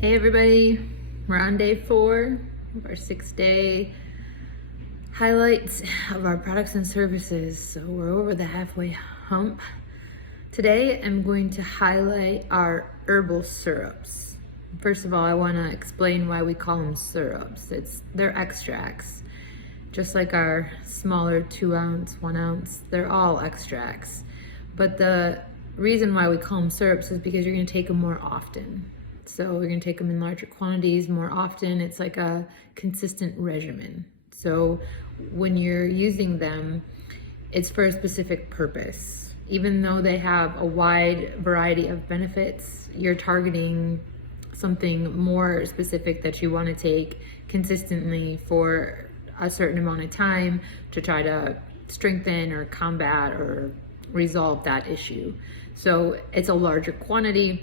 Hey everybody, we're on day 4 of our 6-day highlights of our products and services. So we're over the halfway hump. Today I'm going to highlight our herbal syrups. First of all, I want to explain why we call them syrups. They're extracts. Just like our smaller 2 ounce, 1 ounce, they're all extracts. But the reason why we call them syrups is because you're going to take them more often. So we're going to take them in larger quantities more often. It's like a consistent regimen. So when you're using them, it's for a specific purpose. Even though they have a wide variety of benefits, you're targeting something more specific that you want to take consistently for a certain amount of time to try to strengthen or combat or resolve that issue. So it's a larger quantity,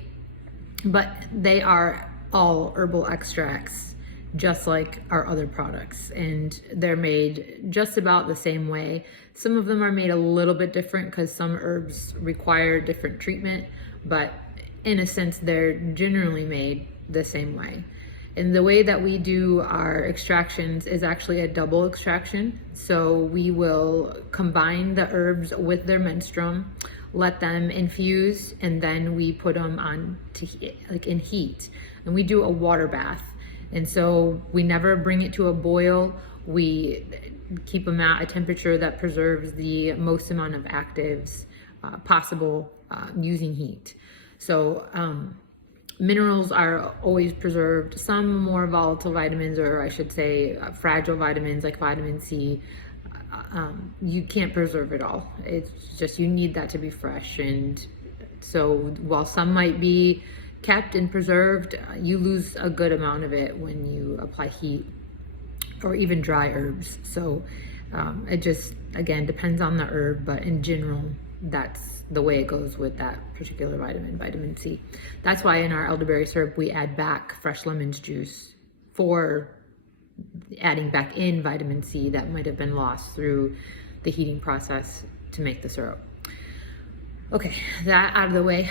but they are all herbal extracts, just like our other products, and they're made just about the same way. Some of them are made a little bit different because some herbs require different treatment, but in a sense, they're generally made the same way. And the way that we do our extractions is actually a double extraction. So we will combine the herbs with their menstruum, let them infuse, and then we put them on to in heat. And we do a water bath. And so we never bring it to a boil. We keep them at a temperature that preserves the most amount of actives possible using heat. So minerals are always preserved. Some more volatile vitamins, or I should say fragile vitamins like vitamin C, you can't preserve it all. It's just, you need that to be fresh. And so while some might be kept and preserved, you lose a good amount of it when you apply heat or even dry herbs. So it just, again, depends on the herb, but in general, that's the way it goes with that particular vitamin, vitamin C. That's why in our elderberry syrup, we add back fresh lemon's juice for adding back in vitamin C that might have been lost through the heating process to make the syrup. Okay, that out of the way.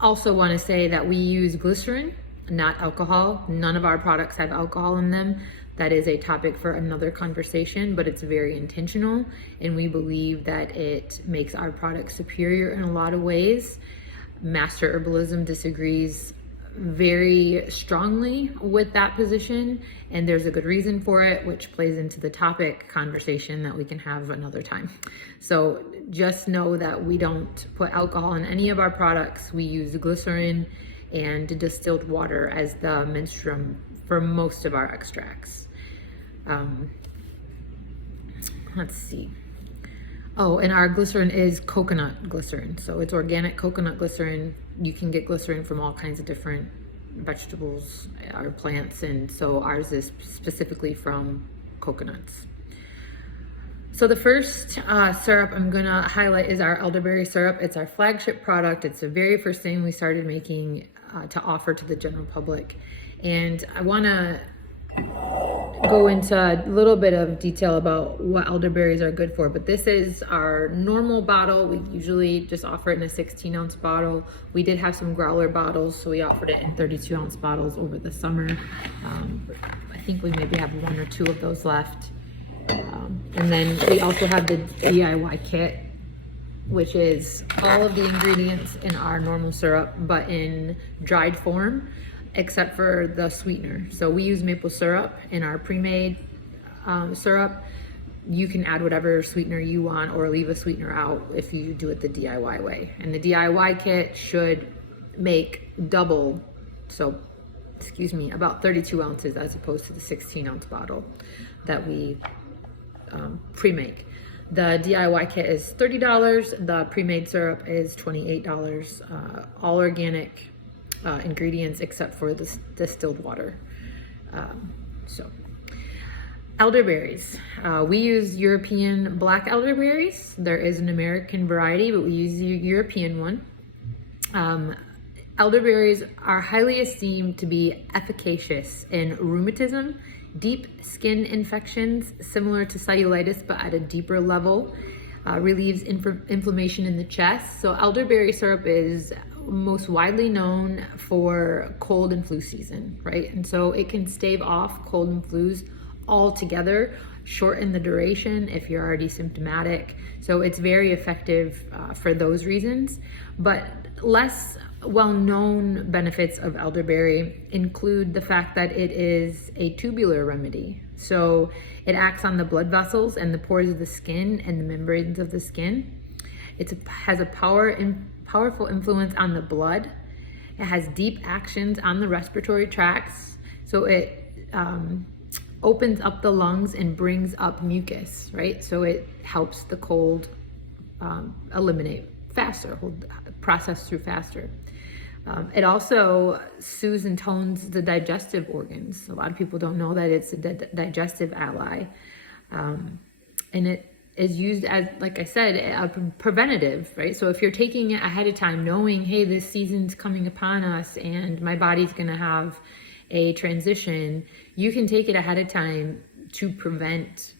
Also want to say that we use glycerin, not alcohol. None of our products have alcohol in them. That is a topic for another conversation, but it's very intentional, and we believe that it makes our product superior in a lot of ways. Master Herbalism disagrees very strongly with that position, and there's a good reason for it, which plays into the topic conversation that we can have another time. So just know that we don't put alcohol in any of our products. We use glycerin and distilled water as the menstruum for most of our extracts. Let's see. Oh, and our glycerin is coconut glycerin. So it's organic coconut glycerin. You can get glycerin from all kinds of different vegetables or plants, and so ours is specifically from coconuts. So the first syrup I'm gonna highlight is our elderberry syrup. It's our flagship product. It's the very first thing we started making to offer to the general public. And I wanna go into a little bit of detail about what elderberries are good for, but this is our normal bottle. We usually just offer it in a 16-ounce bottle. We did have some growler bottles, so we offered it in 32-ounce bottles over the summer. I think we maybe have 1 or 2 of those left. And then we also have the DIY kit, which is all of the ingredients in our normal syrup, but in dried form, except for the sweetener. So we use maple syrup in our pre-made syrup. You can add whatever sweetener you want or leave a sweetener out if you do it the DIY way. And the DIY kit should make double, so about 32 ounces as opposed to the 16-ounce bottle that we pre-make. The DIY kit is $30. The pre-made syrup is $28. All organic ingredients except for the distilled water. So elderberries, we use European black elderberries. There is an American variety, but we use the European one. Elderberries are highly esteemed to be efficacious in rheumatism, deep skin infections similar to cellulitis but at a deeper level, relieves inflammation in the chest. So elderberry syrup is most widely known for cold and flu season, right? And so it can stave off cold and flus altogether, shorten the duration if you're already symptomatic. So it's very effective for those reasons. But less well-known benefits of elderberry include the fact that it is a tubular remedy. So it acts on the blood vessels and the pores of the skin and the membranes of the skin. It has a powerful influence on the blood. It has deep actions on the respiratory tracts. So it opens up the lungs and brings up mucus, right? So it helps the cold eliminate faster, process through faster. It also soothes and tones the digestive organs. A lot of people don't know that it's a digestive ally. And it is used as, like I said, a preventative, right? So if you're taking it ahead of time, knowing, hey, this season's coming upon us and my body's gonna have a transition, you can take it ahead of time to prevent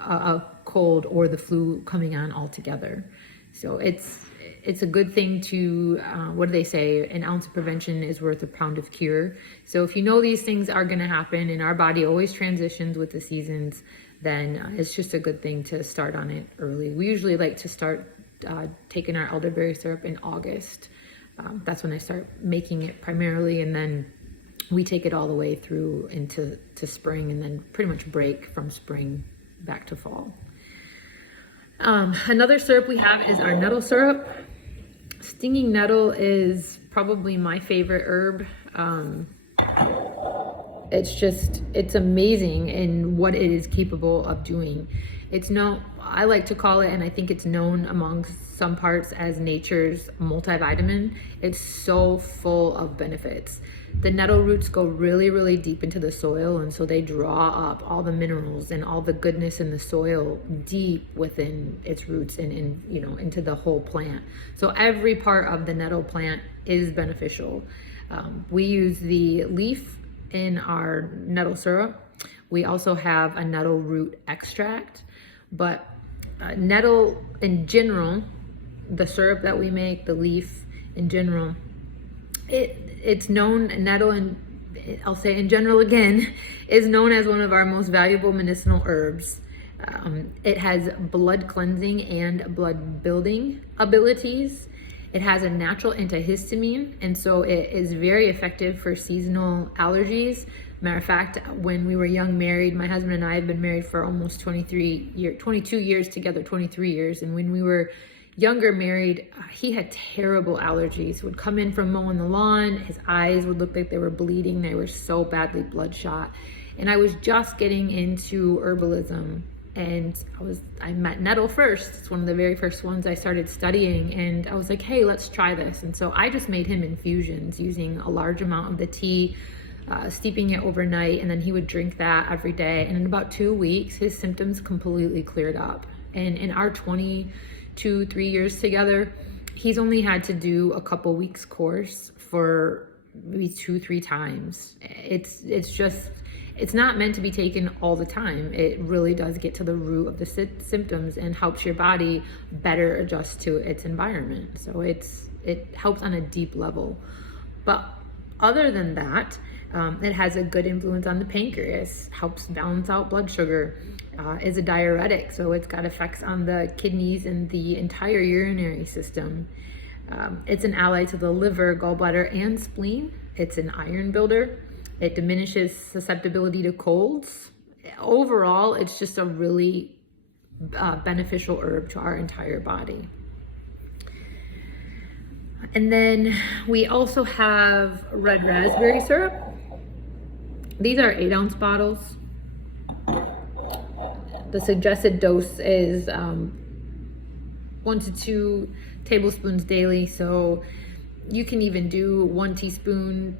a cold or the flu coming on altogether. So it's a good thing to, what do they say? An ounce of prevention is worth a pound of cure. So if you know these things are gonna happen and our body always transitions with the seasons, then it's just a good thing to start on it early. We usually like to start taking our elderberry syrup in August. That's when I start making it primarily, and then we take it all the way through into spring, and then pretty much break from spring back to fall. Another syrup we have is our nettle syrup. Stinging nettle is probably my favorite herb. It's amazing in what it is capable of doing. I like to call it, and I think it's known among some parts as nature's multivitamin. It's so full of benefits. The nettle roots go really, really deep into the soil, and so they draw up all the minerals and all the goodness in the soil deep within its roots and into the whole plant. So every part of the nettle plant is beneficial. We use the leaf in our nettle syrup. We also have a nettle root extract, but nettle in general, the syrup that we make, the leaf in general, it's known, nettle, and I'll say in general again, is known as one of our most valuable medicinal herbs. It has blood cleansing and blood building abilities. It has a natural antihistamine, and so it is very effective for seasonal allergies. Matter of fact, when we were young married, my husband and I have been married for almost 22 years together, 23 years. And when we were younger married, he had terrible allergies. Would come in from mowing the lawn, his eyes would look like they were bleeding. They were so badly bloodshot. And I was just getting into herbalism, and I met nettle first. It's one of the very first ones I started studying, and I was like, hey, let's try this. And so I just made him infusions using a large amount of the tea, steeping it overnight, and then he would drink that every day. And in about 2 weeks, his symptoms completely cleared up. And in our 3 years together, he's only had to do a couple weeks course for maybe 2-3 times. It's not meant to be taken all the time. It really does get to the root of the symptoms and helps your body better adjust to its environment. So it helps on a deep level. But other than that, it has a good influence on the pancreas, helps balance out blood sugar, is a diuretic, so it's got effects on the kidneys and the entire urinary system. It's an ally to the liver, gallbladder, and spleen. It's an iron builder. It diminishes susceptibility to colds. Overall, it's just a really beneficial herb to our entire body. And then we also have red raspberry syrup. These are 8-ounce bottles. The suggested dose is 1 to 2 tablespoons daily. So you can even do 1 teaspoon,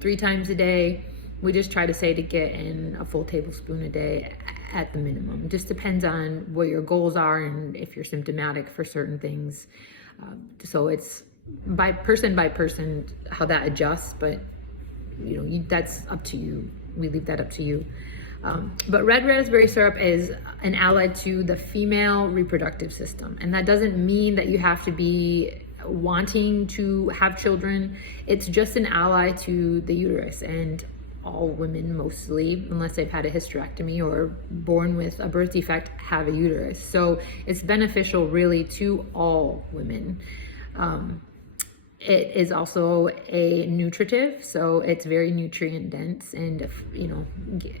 3 times a day. We just try to say to get in a full tablespoon a day at the minimum. It just depends on what your goals are and if you're symptomatic for certain things. So it's by person how that adjusts, but that's up to you. We leave that up to you. But red raspberry syrup is an ally to the female reproductive system. And that doesn't mean that you have to be wanting to have children. It's just an ally to the uterus, and all women mostly, unless they've had a hysterectomy or born with a birth defect, have a uterus. So it's beneficial really to all women. It is also a nutritive, so it's very nutrient dense and,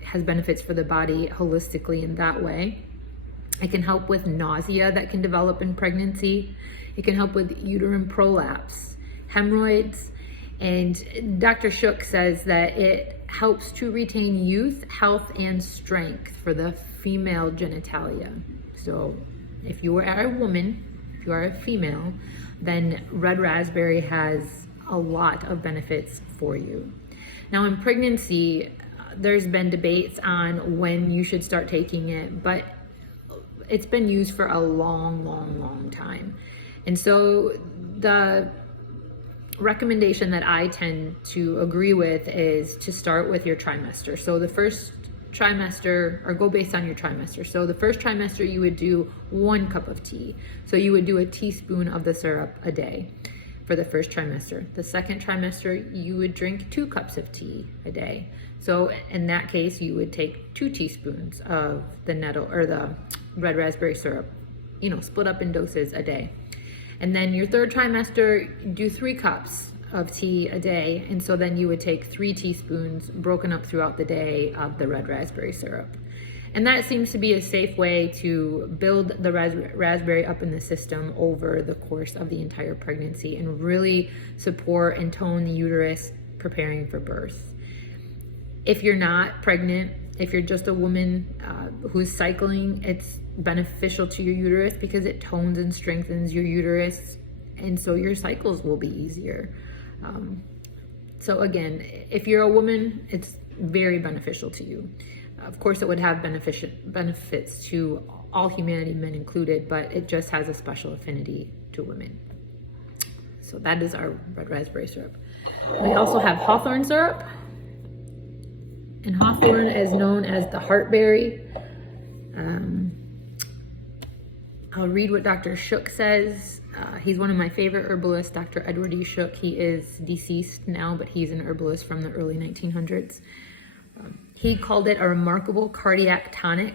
has benefits for the body holistically in that way. It can help with nausea that can develop in pregnancy. It can help with uterine prolapse, hemorrhoids, and Dr. Shook says that it helps to retain youth, health, and strength for the female genitalia. So if you are a woman, if you are a female, then red raspberry has a lot of benefits for you. Now in pregnancy, there's been debates on when you should start taking it, but it's been used for a long time. And so the recommendation that I tend to agree with is to start with your trimester. So the first trimester, or go based on your trimester. So the first trimester, you would do 1 cup of tea. So you would do a teaspoon of the syrup a day for the first trimester. The second trimester, you would drink 2 cups of tea a day. So in that case, you would take 2 teaspoons of the nettle or the red raspberry syrup, split up in doses a day. And then your third trimester, do 3 cups of tea a day. And so then you would take 3 teaspoons broken up throughout the day of the red raspberry syrup. And that seems to be a safe way to build the raspberry up in the system over the course of the entire pregnancy and really support and tone the uterus preparing for birth. If you're not pregnant, if you're just a woman who's cycling, it's beneficial to your uterus because it tones and strengthens your uterus, and so your cycles will be easier. So again, if you're a woman, it's very beneficial to you. Of course, it would have benefits to all humanity, men included, but it just has a special affinity to women. So that is our red raspberry syrup. We also have Hawthorn syrup. And Hawthorn is known as the heartberry. I'll read what Dr. Shook says. He's one of my favorite herbalists, Dr. Edward E. Shook. He is deceased now, but he's an herbalist from the early 1900s. He called it a remarkable cardiac tonic.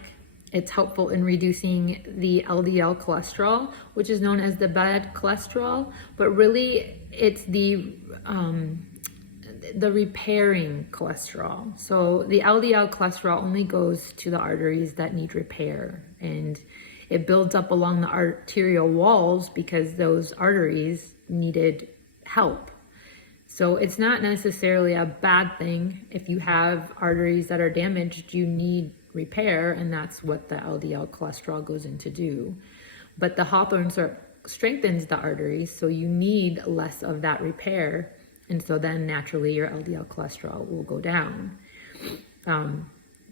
It's helpful in reducing the LDL cholesterol, which is known as the bad cholesterol, but really it's the repairing cholesterol. So the LDL cholesterol only goes to the arteries that need repair, and it builds up along the arterial walls because those arteries needed help. So it's not necessarily a bad thing. If you have arteries that are damaged, you need repair, and that's what the LDL cholesterol goes in to do. But the Hawthorn syrup strengthens the arteries, so you need less of that repair, and so then naturally your LDL cholesterol will go down.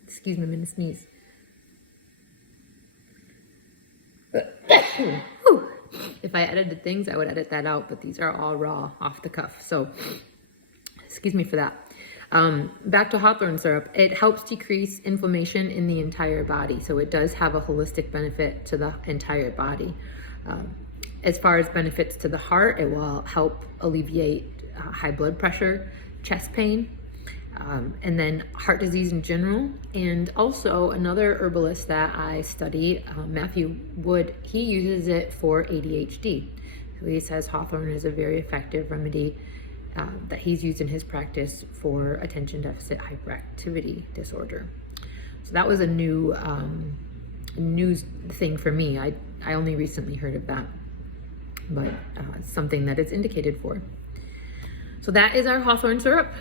Excuse me, I'm gonna sneeze. If I edited things, I would edit that out, but these are all raw, off the cuff. So excuse me for that. Back to Hawthorn syrup. It helps decrease inflammation in the entire body. So it does have a holistic benefit to the entire body. As far as benefits to the heart, it will help alleviate high blood pressure, chest pain, and then heart disease in general. And also another herbalist that I study, Matthew Wood, he uses it for ADHD. So he says Hawthorn is a very effective remedy that he's used in his practice for attention deficit hyperactivity disorder. So that was a new news thing for me. I only recently heard of that, but something that it's indicated for. So that is our Hawthorn syrup.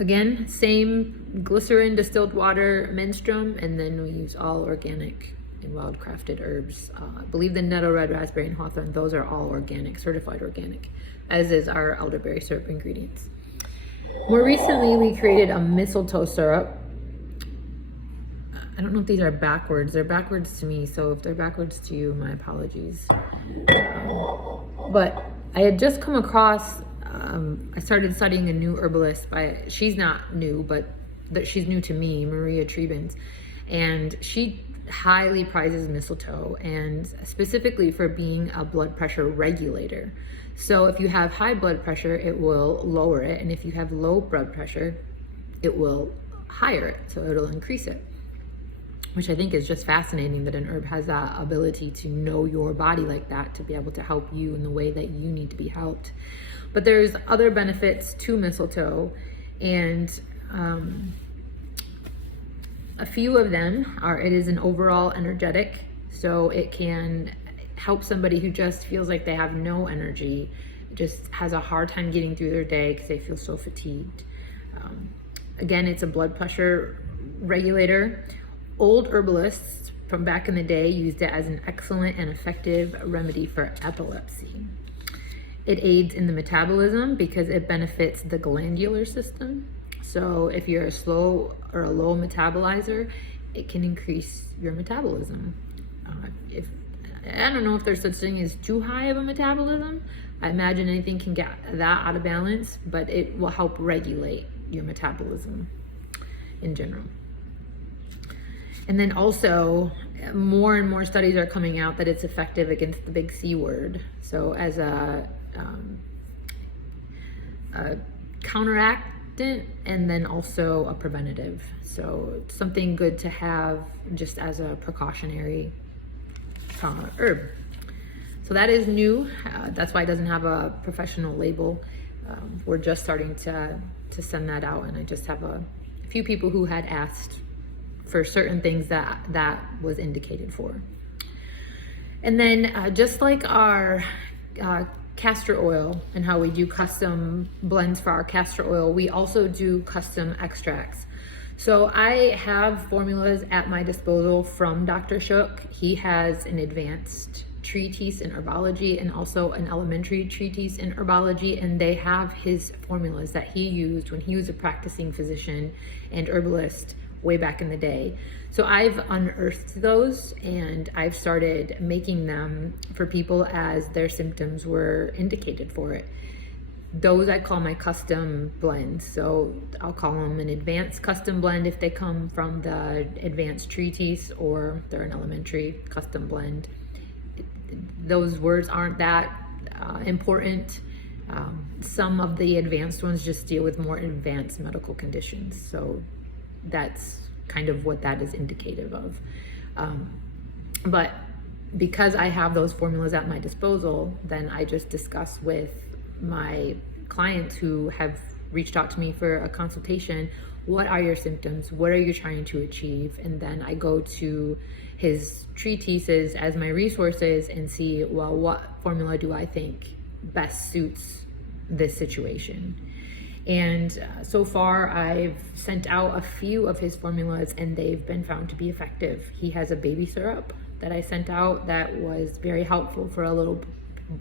Again, same glycerin, distilled water, menstruum, and then we use all organic and wild-crafted herbs. I believe the nettle, red raspberry, and hawthorn, those are all organic, certified organic, as is our elderberry syrup ingredients. More recently, we created a mistletoe syrup. I don't know if these are backwards. They're backwards to me, so if they're backwards to you, my apologies. But I had just come across, I started studying a new herbalist she's not new, but she's new to me, Maria Trebens, and she highly prizes mistletoe, and specifically for being a blood pressure regulator. So if you have high blood pressure, it will lower it. And if you have low blood pressure, it will higher it. So it'll increase it, which I think is just fascinating that an herb has that ability to know your body like that, to be able to help you in the way that you need to be helped. But there's other benefits to mistletoe, and a few of them are, it is an overall energetic, so it can help somebody who just feels like they have no energy, just has a hard time getting through their day because they feel so fatigued. Again, it's a blood pressure regulator. Old herbalists from back in the day used it as an excellent and effective remedy for epilepsy. It aids in the metabolism because it benefits the glandular system. So if you're a slow or a low metabolizer, it can increase your metabolism. I don't know if there's such thing as too high of a metabolism. I imagine anything can get that out of balance, but it will help regulate your metabolism in general. And then also, more and more studies are coming out that it's effective against the big C word. So as a counteractant, and then also a preventative. So something good to have just as a precautionary herb. So that is new. That's why it doesn't have a professional label. We're just starting to send that out, and I just have a few people who had asked for certain things that was indicated for. And then just like our castor oil and how we do custom blends for our castor oil, we also do custom extracts. So I have formulas at my disposal from Dr. Shook. He has an advanced treatise in herbology and also an elementary treatise in herbology, and they have his formulas that he used when he was a practicing physician and herbalist way back in the day. So I've unearthed those, and I've started making them for people as their symptoms were indicated for it. Those I call my custom blends. So I'll call them an advanced custom blend if they come from the advanced treatise, or they're an elementary custom blend. Those words aren't that important. Some of the advanced ones just deal with more advanced medical conditions. So that's kind of what that is indicative of. But because I have those formulas at my disposal, then I just discuss with my clients who have reached out to me for a consultation, what are your symptoms? What are you trying to achieve? And then I go to his treatises as my resources and see, well, what formula do I think best suits this situation? And so far I've sent out a few of his formulas and they've been found to be effective. He has a baby syrup that I sent out that was very helpful for a little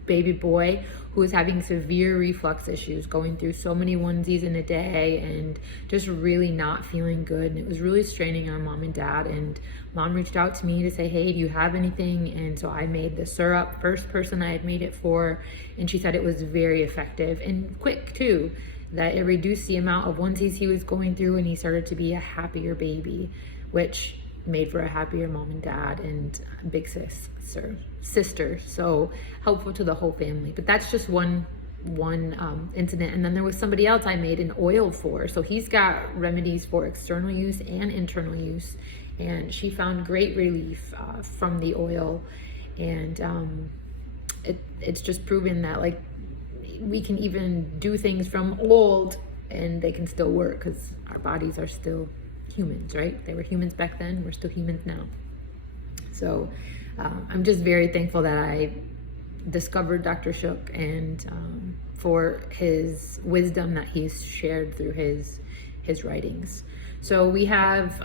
baby boy who was having severe reflux issues, going through so many onesies in a day and just really not feeling good. And it was really straining on mom and dad. And mom reached out to me to say, hey, do you have anything? And so I made the syrup, first person I had made it for. And she said it was very effective and quick too, that it reduced the amount of onesies he was going through, and he started to be a happier baby, which made for a happier mom and dad and big sister. So helpful to the whole family. But that's just one incident. And then there was somebody else I made an oil for. So he's got remedies for external use and internal use, and she found great relief from the oil. And it's just proven that, like, we can even do things from old and they can still work, because our bodies are still humans, right? They were humans back then, we're still humans now. So I'm just very thankful that I discovered Dr. Shook, and for his wisdom that he's shared through his writings. So we have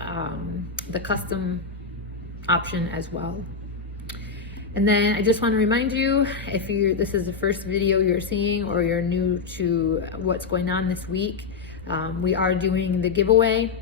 the custom option as well. And then I just want to remind you, if this is the first video you're seeing, or you're new to what's going on this week, we are doing the giveaway.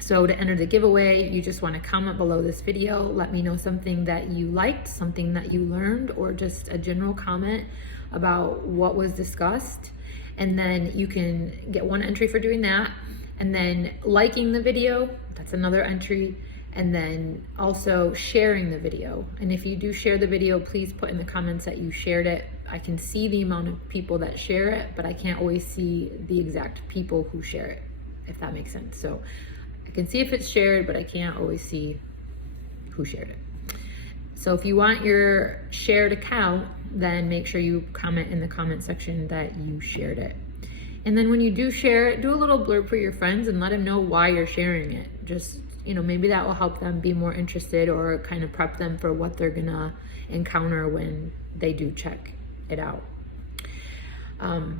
So to enter the giveaway, you just want to comment below this video. Let me know something that you liked, something that you learned, or just a general comment about what was discussed. And then you can get one entry for doing that. And then liking the video, that's another entry. And then also sharing the video. And if you do share the video, please put in the comments that you shared it I can see the amount of people that share it, but I can't always see the exact people who share it, if that makes sense. So I can see if it's shared, but I can't always see who shared it. So if you want your shared account, then make sure you comment in the comment section that you shared it. And then when you do share it, do a little blurb for your friends and let them know why you're sharing it. Just, maybe that will help them be more interested or kind of prep them for what they're gonna encounter when they do check it out. And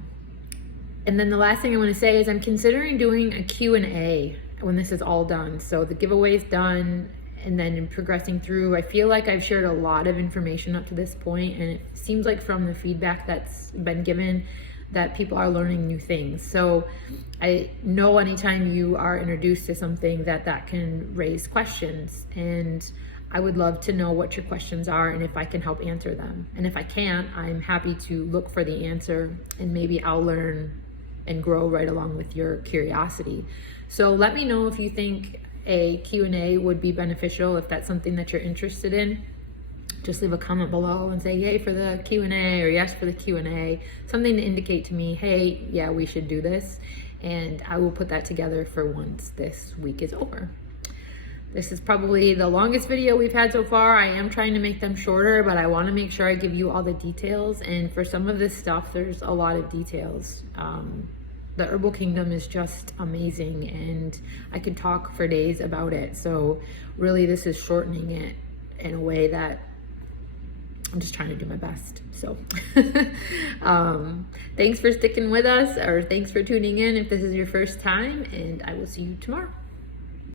then the last thing I want to say is I'm considering doing a Q&A when this is all done. So the giveaway is done, and then progressing through, I feel like I've shared a lot of information up to this point, and it seems like from the feedback that's been given that people are learning new things. So I know anytime you are introduced to something that can raise questions, and I would love to know what your questions are and if I can help answer them. And if I can't, I'm happy to look for the answer, and maybe I'll learn and grow right along with your curiosity. So let me know if you think a Q&A would be beneficial, if that's something that you're interested in. Just leave a comment below and say yay for the Q&A or yes for the Q&A, something to indicate to me, hey, yeah, we should do this. And I will put that together for once this week is over. This is probably the longest video we've had so far. I am trying to make them shorter, but I want to make sure I give you all the details. And for some of this stuff, there's a lot of details. The herbal kingdom is just amazing, and I could talk for days about it. So really, this is shortening it in a way that I'm just trying to do my best. So thanks for sticking with us, or thanks for tuning in if this is your first time, and I will see you tomorrow.